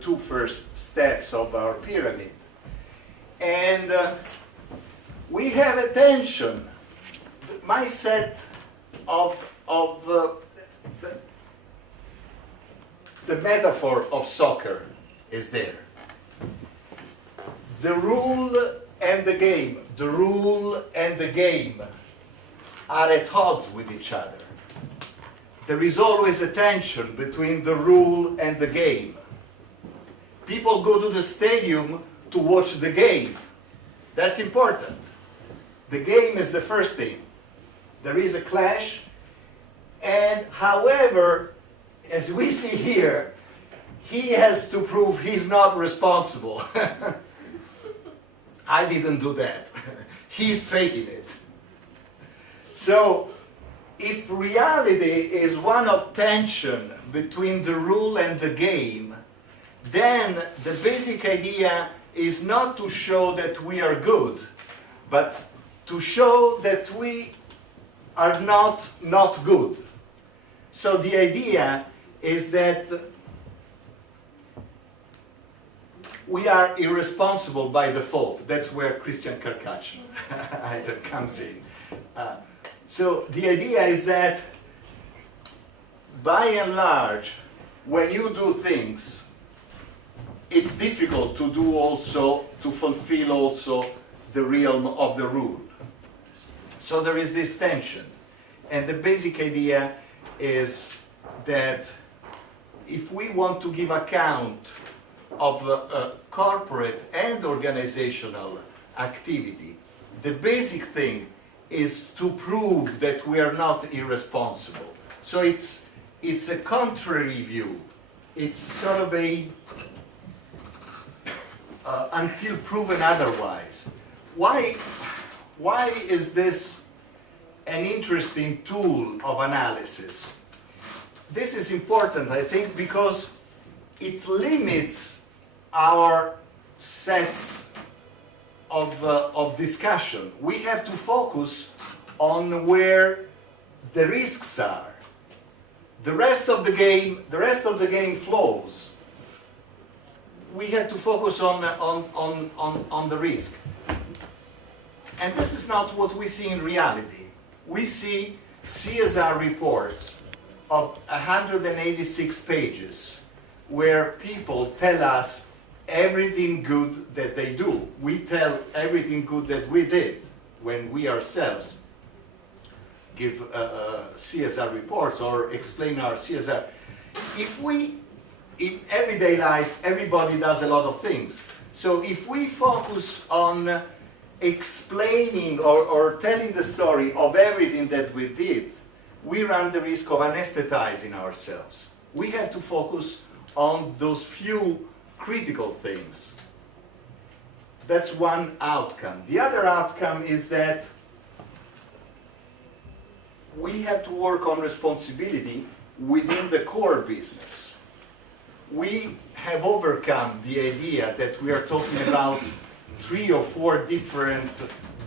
two first steps of our pyramid. And we have a tension. My set of the metaphor of soccer is there. The rule and the game, the rule and the game are at odds with each other. There is always a tension between the rule and the game. People go to the stadium to watch the game. That's important. The game is the first thing. There is a clash, and however, as we see here, he has to prove he's not responsible. I didn't do that. He's faking it. So, if reality is one of tension between the rule and the game, then the basic idea is not to show that we are good, but to show that we are not good. So the idea is that we are irresponsible by default. That's where Christian Carcaccio comes in. So the idea is that, by and large, when you do things, it's difficult to do also, to fulfill also the realm of the rule. So there is this tension. And the basic idea is that if we want to give account of corporate and organizational activity, the basic thing is to prove that we are not irresponsible. So it's a contrary view. It's sort of a until proven otherwise. Why is this an interesting tool of analysis? This is important, I think, because it limits our sets of discussion. We have to focus on where the risks are. The rest of the game flows. We have to focus on the risk. And this is not what we see in reality. We see CSR reports of 186 pages where people tell us everything good that they do. We tell everything good that we did when we ourselves give CSR reports or explain our CSR. If we, in everyday life, everybody does a lot of things. So if we focus on explaining or telling the story of everything that we did, we run the risk of anesthetizing ourselves. We have to focus on those few critical things. That's one outcome. The other outcome is that we have to work on responsibility within the core business. We have overcome the idea that we are talking about 3 or 4 different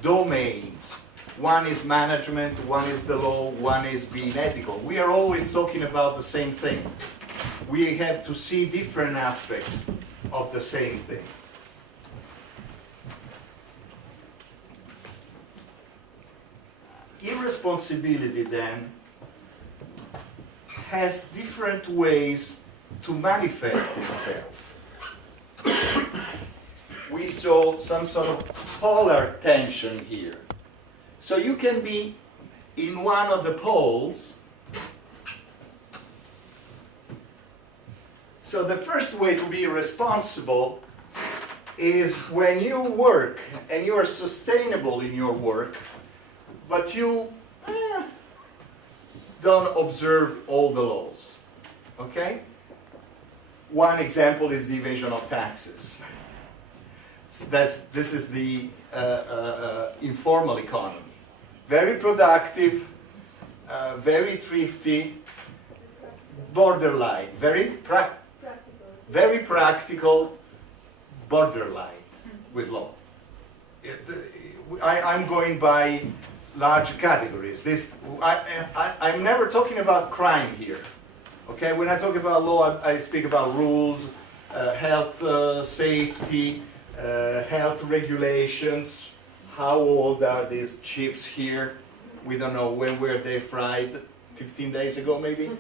domains. One is management, one is the law, one is being ethical. We are always talking about the same thing. We have to see different aspects of the same thing. Irresponsibility then has different ways to manifest itself. We saw some sort of polar tension here. So you can be in one of the poles. So the first way to be responsible is when you work and you are sustainable in your work, but you don't observe all the laws. Okay? One example is the evasion of taxes. This is the informal economy. Very productive, very thrifty, borderline, very practical, borderline with law. I'm going by large categories. I'm never talking about crime here. Okay, when I talk about law, I speak about rules, health safety, health regulations. How old are these chips here? We don't know. When were they fried? 15 days ago, maybe?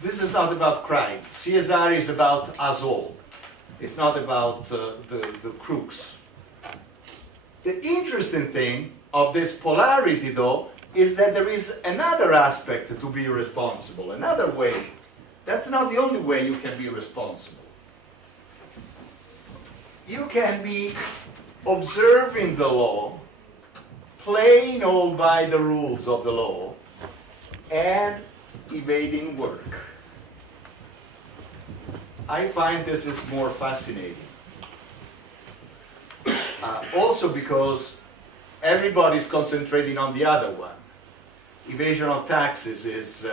This is not about crime. CSR is about us all. It's not about the crooks. The interesting thing of this polarity, though, is that there is another aspect to be responsible, another way. That's not the only way you can be responsible. You can be observing the law, playing all by the rules of the law, and evading work. I find this is more fascinating. Also because everybody's concentrating on the other one. Evasion of taxes is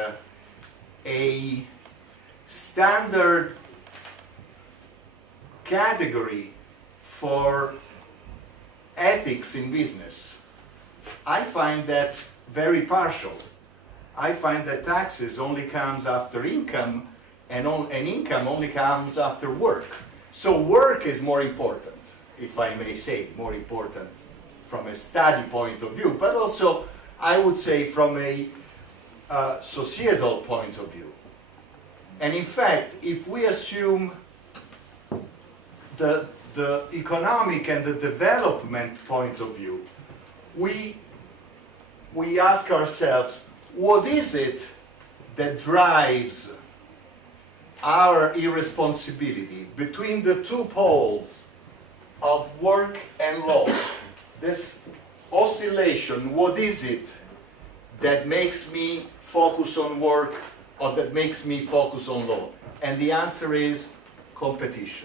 a standard category for ethics in business. I find that's very partial. I find that taxes only comes after income, and income only comes after work. So work is more important, if I may say, more important from a study point of view, but also, I would say, from a societal point of view. And in fact, if we assume the economic and the development point of view, we ask ourselves, what is it that drives our irresponsibility between the two poles of work and law? This oscillation, what is it that makes me focus on work or that makes me focus on law? And the answer is competition.